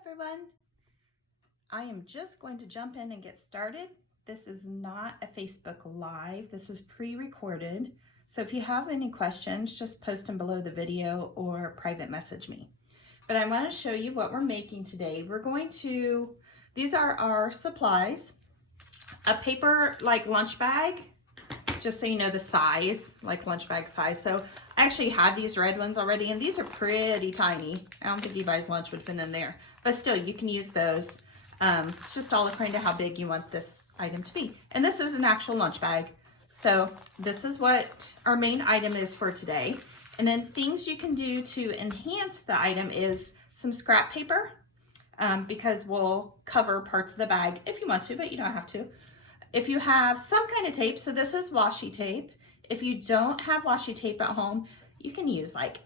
everyone. I am just going to jump in and get started. This is not a Facebook Live. This is pre-recorded. So if you have any questions, just post them below the video or private message me. But I want to show you what we're making today. These are our supplies. A paper like lunch bag, just so you know the size, like lunch bag size. So I actually have these red ones already, and these are pretty tiny. I don't think Levi's lunch would fit in there, but still you can use those. It's just all according to how big you want this item to be. And this is an actual lunch bag. So this is what our main item is for today. And then things you can do to enhance the item is some scrap paper, because we'll cover parts of the bag if you want to, but you don't have to. If you have some kind of tape, so this is washi tape. If you don't have washi tape at home, you can use like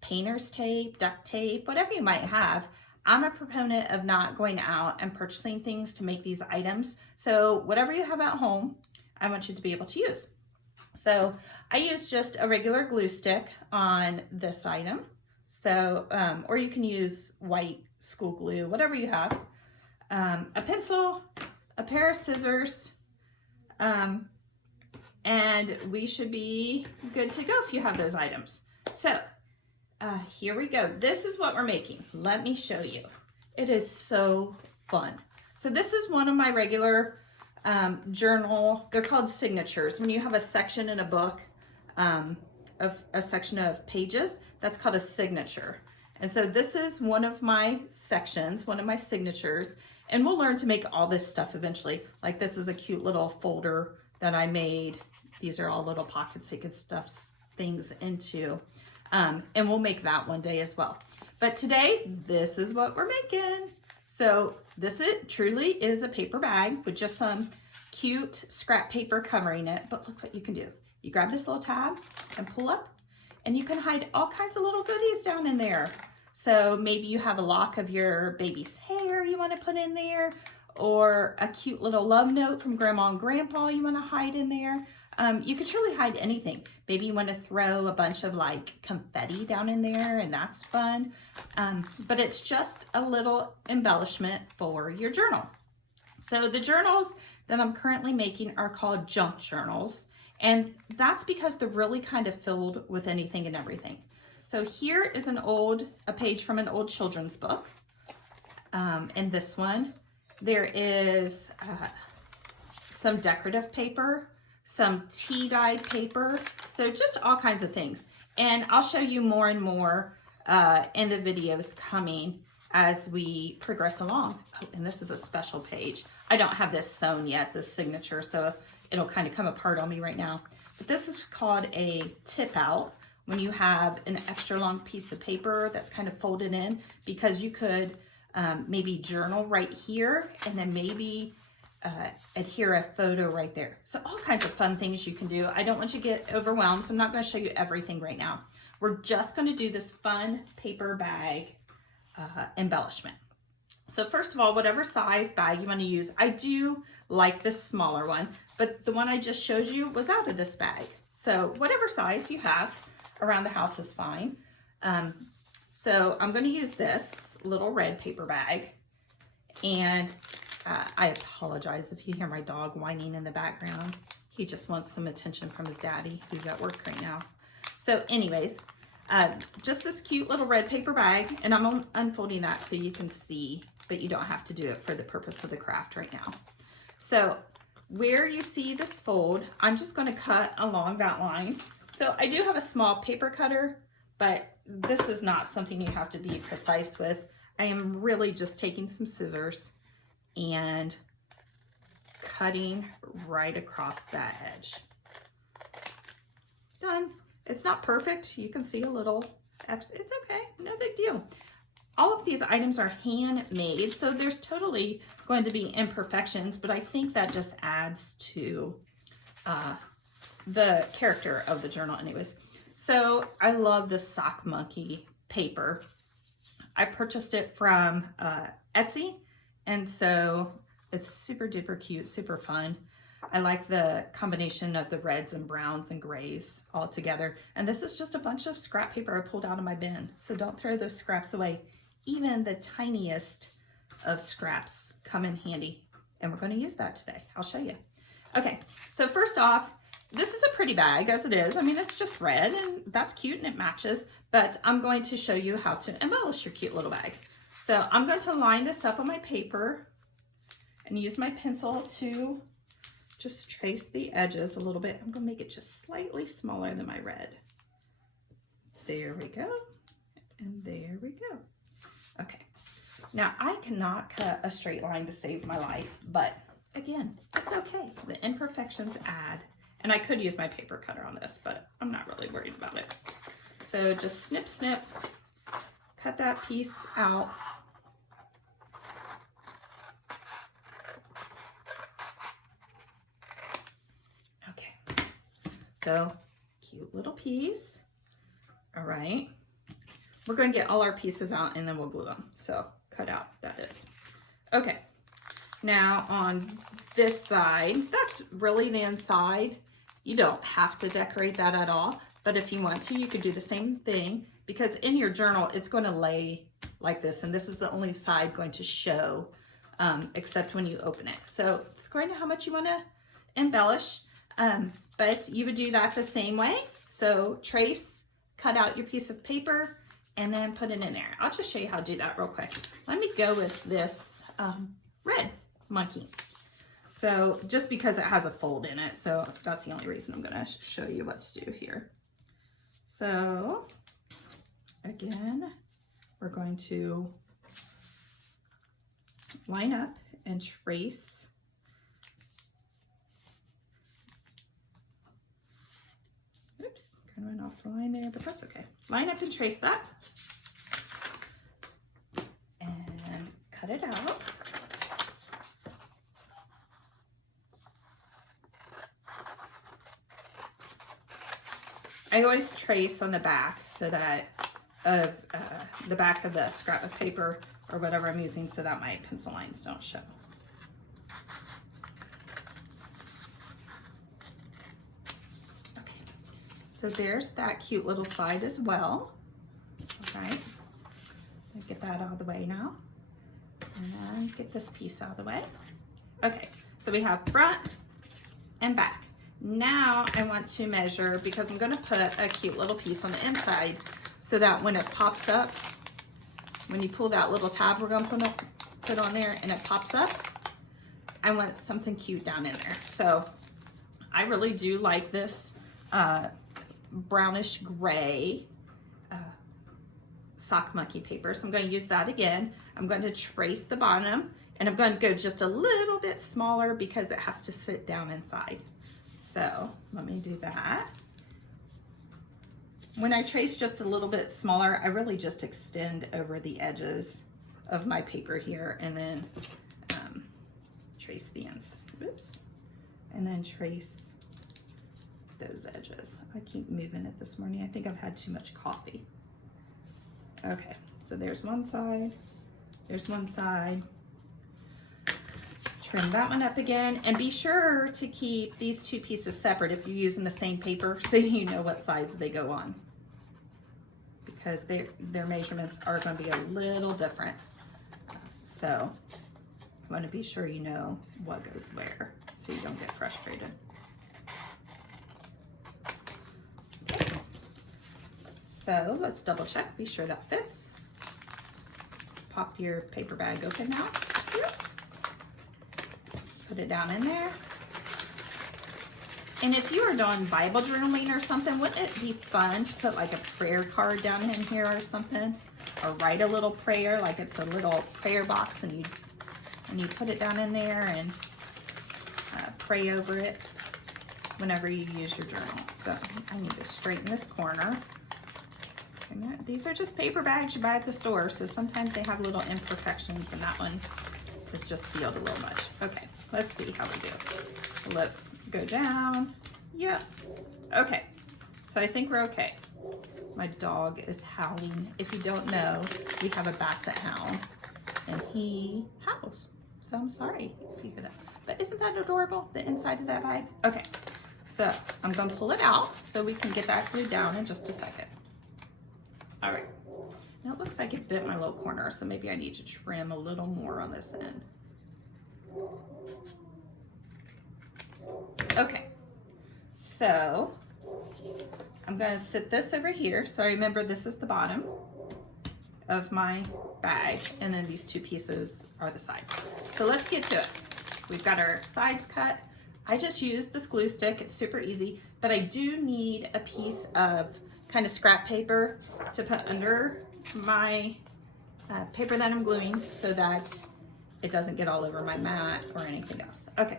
painter's tape, duct tape, whatever you might have. I'm a proponent of not going out and purchasing things to make these items. So whatever you have at home, I want you to be able to use. So I use just a regular glue stick on this item. So, or you can use white school glue, whatever you have. A pencil, a pair of scissors, and we should be good to go if you have those items. So here we go. This is what we're making. Let me show you. It is so fun. So this is one of my regular journal. They're called signatures. When you have a section in a book, of a section of pages, that's called a signature. And so this is one of my sections, one of my signatures, and we'll learn to make all this stuff eventually. Like this is a cute little folder that I made. These are all little pockets they could stuff things into. And we'll make that one day as well. But today, this is what we're making. So truly is a paper bag with just some cute scrap paper covering it. But look what you can do. You grab this little tab and pull up, and you can hide all kinds of little goodies down in there. So maybe you have a lock of your baby's hair you want to put in there, or a cute little love note from grandma and grandpa you want to hide in there. You could truly hide anything. Maybe you want to throw a bunch of like confetti down in there, and that's fun. But it's just a little embellishment for your journal. So the journals that I'm currently making are called junk journals. And that's because they're really kind of filled with anything and everything. So here is a page from an old children's book. In this one, there is some decorative paper, some tea-dyed paper, so just all kinds of things. And I'll show you more and more in the videos coming as we progress along. Oh, and this is a special page. I don't have this sewn yet, this signature, so it'll kind of come apart on me right now. But this is called a tip out, when you have an extra long piece of paper that's kind of folded in, because you could maybe journal right here, and then maybe adhere a photo right there. So all kinds of fun things you can do. I don't want you to get overwhelmed, so I'm not going to show you everything right now. We're just going to do this fun paper bag embellishment. So first of all, whatever size bag you want to use, I do like this smaller one, but the one I just showed you was out of this bag. So whatever size you have around the house is fine. So I'm going to use this little red paper bag, and I apologize if you hear my dog whining in the background. He just wants some attention from his daddy, who's at work right now. So anyways, just this cute little red paper bag, and I'm unfolding that so you can see, but you don't have to do it for the purpose of the craft right now. So where you see this fold, I'm just going to cut along that line. So I do have a small paper cutter, but this is not something you have to be precise with. I am really just taking some scissors and cutting right across that edge. Done. It's not perfect. You can see a little, it's okay, no big deal. All of these items are handmade, so there's totally going to be imperfections, but I think that just adds to the character of the journal anyways. So I love this sock monkey paper. I purchased it from Etsy, and so it's super duper cute, super fun. I like the combination of the reds and browns and grays all together. And this is just a bunch of scrap paper I pulled out of my bin. So don't throw those scraps away. even the tiniest of scraps come in handy, and we're going to use that today. I'll show you. Okay, so first off, this is a pretty bag as it is. I mean, it's just red and that's cute and it matches, but I'm going to show you how to embellish your cute little bag. So I'm going to line this up on my paper and use my pencil to just trace the edges a little bit. I'm going to make it just slightly smaller than my red. There we go. And there we go. Okay. Now I cannot cut a straight line to save my life, but again, it's okay. The imperfections add. And I could use my paper cutter on this, but I'm not really worried about it. So just snip, snip, cut that piece out. Okay, so cute little piece. All right, we're going to get all our pieces out and then we'll glue them. So cut out, that is. Okay, now on this side, that's really the inside. You don't have to decorate that at all, but if you want to, you could do the same thing, because in your journal, it's going to lay like this, and this is the only side going to show, except when you open it. So it's according to how much you want to embellish, but you would do that the same way. So trace, cut out your piece of paper, and then put it in there. I'll just show you how to do that real quick. Let me go with this red monkey. So just because it has a fold in it, so that's the only reason I'm going to show you what to do here. So again, we're going to line up and trace. Oops, kind of went off the line there, but that's okay. Line up and trace that. And cut it out. I always trace on the back so that of the back of the scrap of paper or whatever I'm using, so that my pencil lines don't show. Okay, so there's that cute little side as well. All right, get that out of the way now, and get this piece out of the way. Okay, so we have front and back. Now I want to measure, because I'm going to put a cute little piece on the inside so that when it pops up, when you pull that little tab we're going to put on there and it pops up, I want something cute down in there. So I really do like this brownish gray sock monkey paper. So I'm going to use that again. I'm going to trace the bottom, and I'm going to go just a little bit smaller because it has to sit down inside. So let me do that. When I trace just a little bit smaller, I really just extend over the edges of my paper here, and then trace the ends. Oops. And then trace those edges. I keep moving it this morning. I think I've had too much coffee. Okay, so there's one side. There's one side. Trim that one up again, and be sure to keep these two pieces separate if you're using the same paper, so you know what sides they go on, because their measurements are going to be a little different. So you want to be sure you know what goes where, so you don't get frustrated. Okay. So let's double check, be sure that fits. Pop your paper bag open now. Put it down in there. And if you are doing Bible journaling or something, wouldn't it be fun to put like a prayer card down in here or something? Or write a little prayer, like it's a little prayer box, and you put it down in there and pray over it whenever you use your journal. So I need to straighten this corner. And these are just paper bags you buy at the store, so sometimes they have little imperfections, and that one is just sealed a little much. Okay, let's see how we do. Let go down. Yep. Okay, so I think we're okay. My dog is howling. If you don't know, we have a basset hound, and he howls. So I'm sorry if you hear that. But isn't that adorable, the inside of that bag? Okay, so I'm gonna pull it out so we can get that glued down in just a second. All right, Now it looks like it bit my little corner, so maybe I need to trim a little more on this end. Okay, so I'm going to sit this over here. So remember, this is the bottom of my bag, and then these two pieces are the sides. So let's get to it. We've got our sides cut. I just used this glue stick. It's super easy, but I do need a piece of kind of scrap paper to put under my paper that I'm gluing so that it doesn't get all over my mat or anything else. Okay,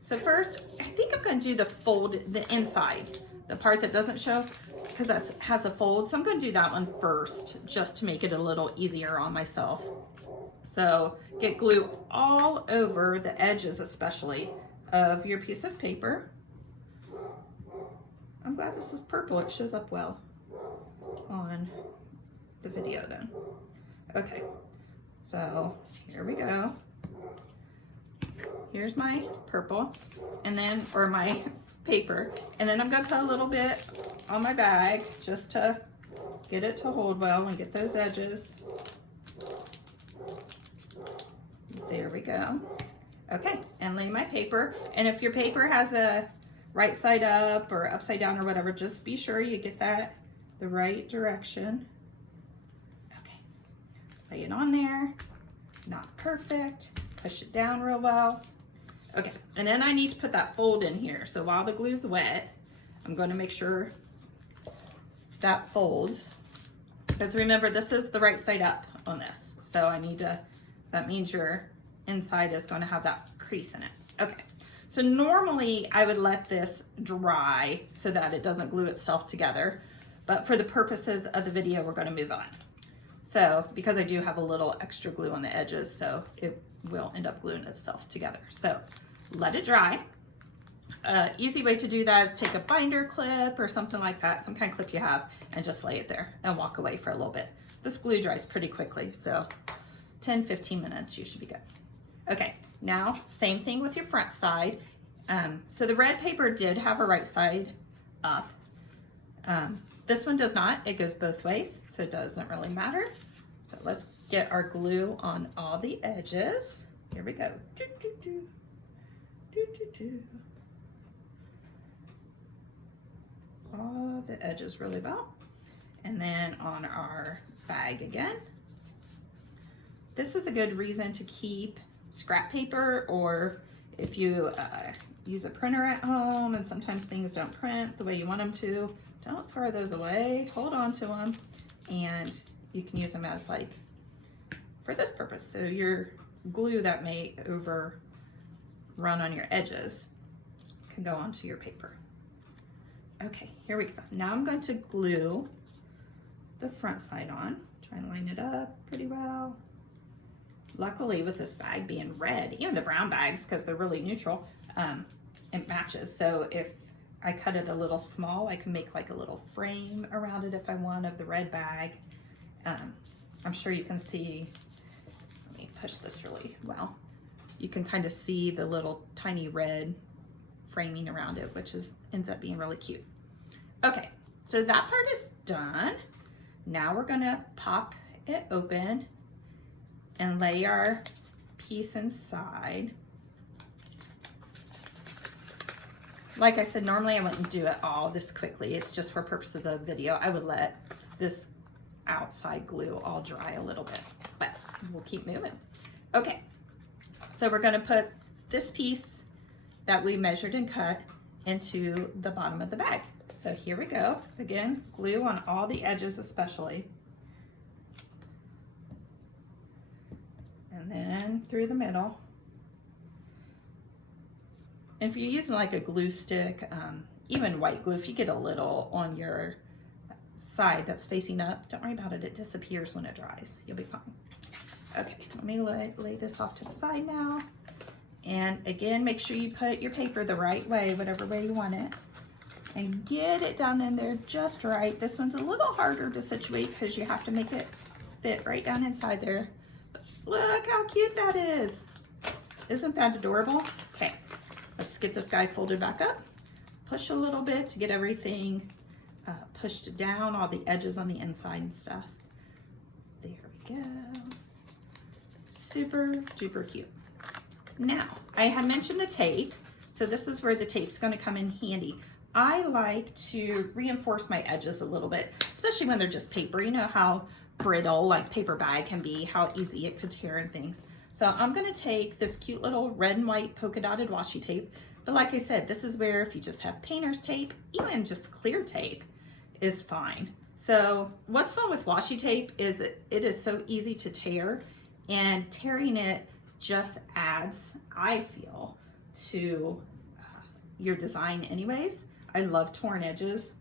so first, I think I'm going to do the inside, the part that doesn't show, because that has a fold. So I'm going to do that one first, just to make it a little easier on myself. So get glue all over the edges, especially, of your piece of paper. I'm glad this is purple. It shows up well on the video then. Okay, so here we go. Here's my purple, and then, or my paper, and then I'm gonna put a little bit on my bag just to get it to hold well and get those edges. There we go. Okay, and lay my paper, and if your paper has a right side up or upside down or whatever, just be sure you get that the right direction. Okay, lay it on there. Not perfect. Push it down real well. Okay, and then I need to put that fold in here. So while the glue's wet, I'm going to make sure that folds. Because remember, this is the right side up on this. So I need to, that means your inside is going to have that crease in it. Okay, so normally I would let this dry so that it doesn't glue itself together. But for the purposes of the video, we're going to move on. So, because I do have a little extra glue on the edges, so it will end up gluing itself together. So, let it dry. Easy way to do that is take a binder clip or something like that, some kind of clip you have, and just lay it there and walk away for a little bit. This glue dries pretty quickly, so 10-15 minutes, you should be good. Okay, now same thing with your front side. So the red paper did have a right side up. This one does not. It goes both ways, so it doesn't really matter. So let's get our glue on all the edges. Here we go. Do, do, do. Do, do, do. All the edges really well. And then on our bag again. This is a good reason to keep scrap paper, or if you use a printer at home and sometimes things don't print the way you want them to, don't throw those away, hold on to them, and you can use them as like for this purpose. So your glue that may overrun on your edges can go onto your paper. Okay, here we go. Now I'm going to glue the front side on. Try and line it up pretty well. Luckily with this bag being red, even the brown bags, because they're really neutral, it matches. So if I cut it a little small, I can make like a little frame around it if I want of the red bag. I'm sure you can see, let me push this really well. You can kind of see the little tiny red framing around it, which ends up being really cute. Okay, so that part is done. Now we're gonna pop it open and lay our piece inside. Like I said, normally I wouldn't do it all this quickly. It's just for purposes of video. I would let this outside glue all dry a little bit, but we'll keep moving. Okay, so we're gonna put this piece that we measured and cut into the bottom of the bag. So here we go. Again, glue on all the edges especially. And then through the middle. If you're using like a glue stick, even white glue, if you get a little on your side that's facing up, don't worry about it. It disappears when it dries. You'll be fine. Okay, let me lay this off to the side now. And again, make sure you put your paper the right way, whatever way you want it, and get it down in there just right. This one's a little harder to situate because you have to make it fit right down inside there. But look how cute that is. Isn't that adorable? Okay, let's get this guy folded back up. Push a little bit to get everything pushed down, all the edges on the inside and stuff. we go. Super duper cute. Now, I had mentioned the tape, so this is where the tape's going to come in handy. I like to reinforce my edges a little bit, especially when they're just paper. You know how brittle like paper bag can be, how easy it could tear and things. So I'm going to take this cute little red and white polka dotted washi tape. But like I said, this is where if you just have painter's tape, even just clear tape is fine. So what's fun with washi tape is it is so easy to tear, and tearing it just adds, I feel, to your design anyways. I love torn edges.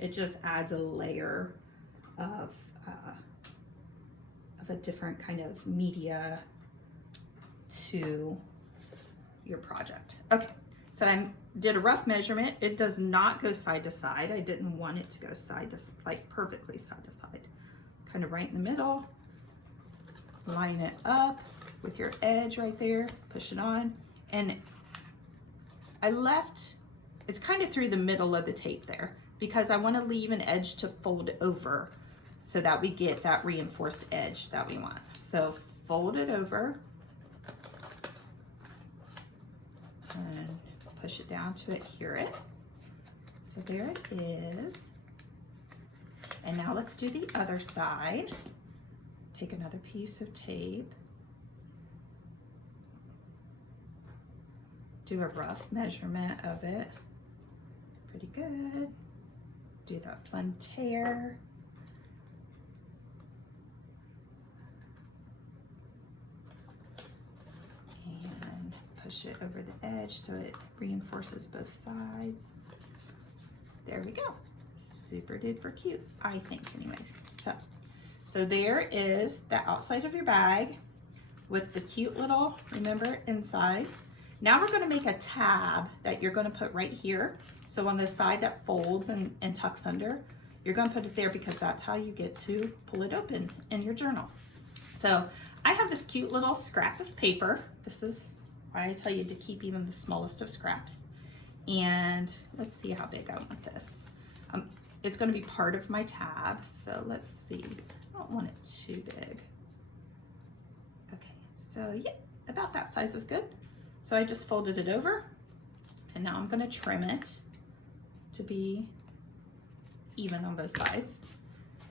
It just adds a layer of a different kind of media to your project. Okay, so I did a rough measurement. It does not go side to side. I didn't want it to go side to, like perfectly side to side. Kind of right in the middle. Line it up with your edge right there, push it on. And I left, it's kind of through the middle of the tape there because I want to leave an edge to fold over so that we get that reinforced edge that we want. So fold it over and push it down to adhere it. So there it is. And now let's do the other side. Take another piece of tape. Do a rough measurement of it. Pretty good. Do that fun tear. And push it over the edge so it reinforces both sides. There we go. Super duper cute, I think anyways. So there is the outside of your bag with the cute little, remember, inside. Now we're going to make a tab that you're going to put right here. So on the side that folds and tucks under, you're going to put it there because that's how you get to pull it open in your journal. So I have this cute little scrap of paper. This is why I tell you to keep even the smallest of scraps. And let's see how big I want this. It's going to be part of my tab. So let's see. I don't want it too big. Okay, so yeah, about that size is good. So I just folded it over, and now I'm going to trim it to be even on both sides.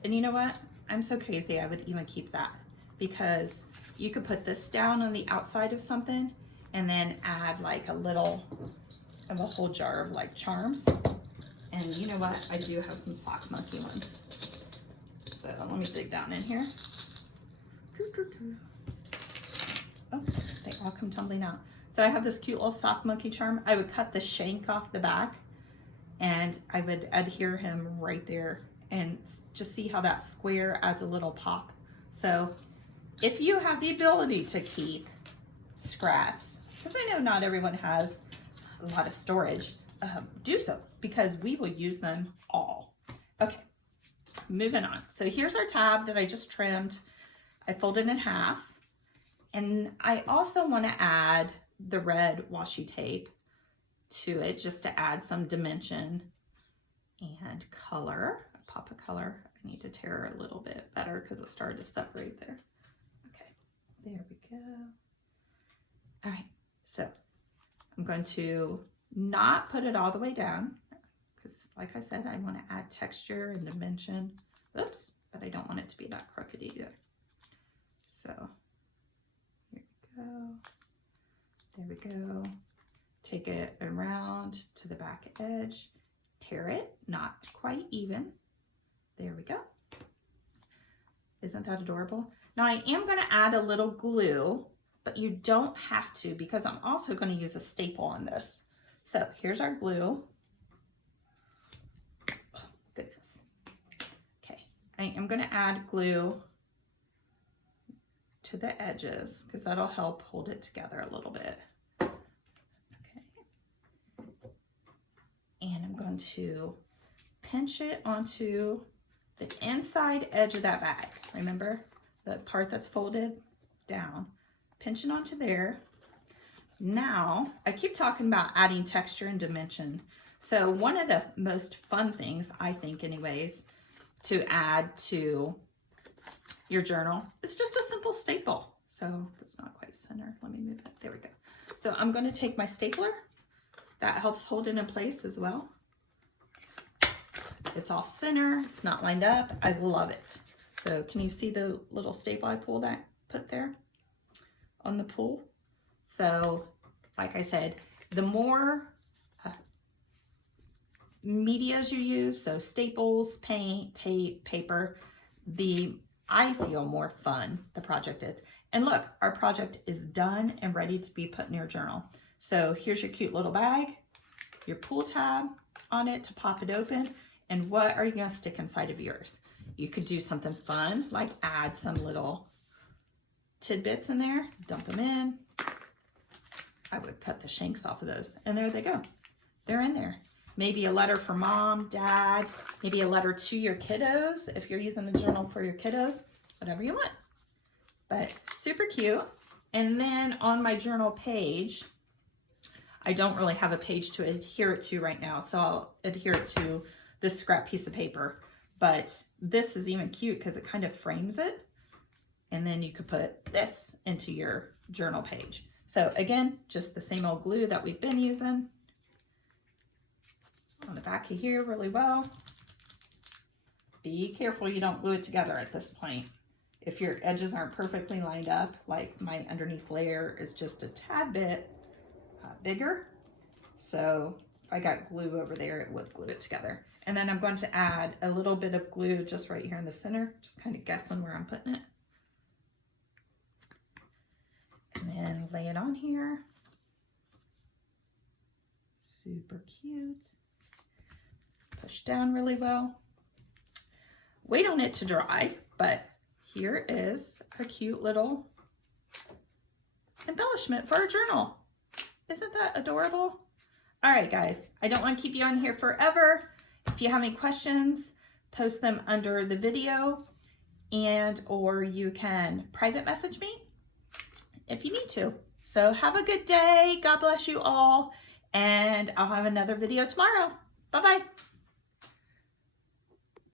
And you know what? I'm so crazy I would even keep that, because you could put this down on the outside of something and then add like a little of a whole jar of like charms. And you know what? I do have some sock monkey ones. So let me dig down in here. Oh, they all come tumbling out. So I have this cute little sock monkey charm. I would cut the shank off the back and I would adhere him right there, and just see how that square adds a little pop. So if you have the ability to keep scraps, because I know not everyone has a lot of storage, do so, because we will use them all. Okay, moving on. So here's our tab that I just trimmed. I folded in half, and I also want to add the red washi tape to it just to add some dimension and color. A pop of color. I need to tear a little bit better because it started to separate there. Okay, there we go. All right, so I'm going to not put it all the way down because, like I said, I want to add texture and dimension. Oops, but I don't want it to be that crooked either. So here we go. There we go. Take it around to the back edge, tear it, not quite even. There we go. Isn't that adorable? Now I am going to add a little glue, but you don't have to, because I'm also going to use a staple on this. So here's our glue. Oh, goodness. Okay, I am going to add glue to the edges because that'll help hold it together a little bit. Okay. And I'm going to pinch it onto the inside edge of that bag. Remember the part that's folded down? Pinch it onto there. Now, I keep talking about adding texture and dimension. So one of the most fun things, I think anyways, to add to your journal. It's just a simple staple. So that's not quite center. Let me move it. There we go. So I'm going to take my stapler. That helps hold it in place as well. It's off center. It's not lined up. I love it. So can you see the little staple I put there on the pull? So like I said, the more medias you use, so staples, paint, tape, paper, I feel more fun the project is. And look, our project is done and ready to be put in your journal. So here's your cute little bag, your pull tab on it to pop it open. And what are you gonna stick inside of yours? You could do something fun, like add some little tidbits in there, dump them in. I would cut the shanks off of those, and there they go. They're in there. Maybe a letter for mom, dad, maybe a letter to your kiddos if you're using the journal for your kiddos, whatever you want. But super cute. And then on my journal page, I don't really have a page to adhere it to right now, so I'll adhere it to this scrap piece of paper. But this is even cute because it kind of frames it. And then you could put this into your journal page. So again, just the same old glue that we've been using on the back of here really well. Be careful you don't glue it together at this point. If your edges aren't perfectly lined up, like my underneath layer is just a tad bit bigger. So if I got glue over there, it would glue it together. And then I'm going to add a little bit of glue just right here in the center, just kind of guessing where I'm putting it. And then lay it on here. Super cute. Push down really well. Wait on it to dry, but here is a cute little embellishment for our journal. Isn't that adorable? All right, guys, I don't want to keep you on here forever. If you have any questions, post them under the video, and or you can private message me if you need to. So have a good day. God bless you all, and I'll have another video tomorrow. Bye-bye.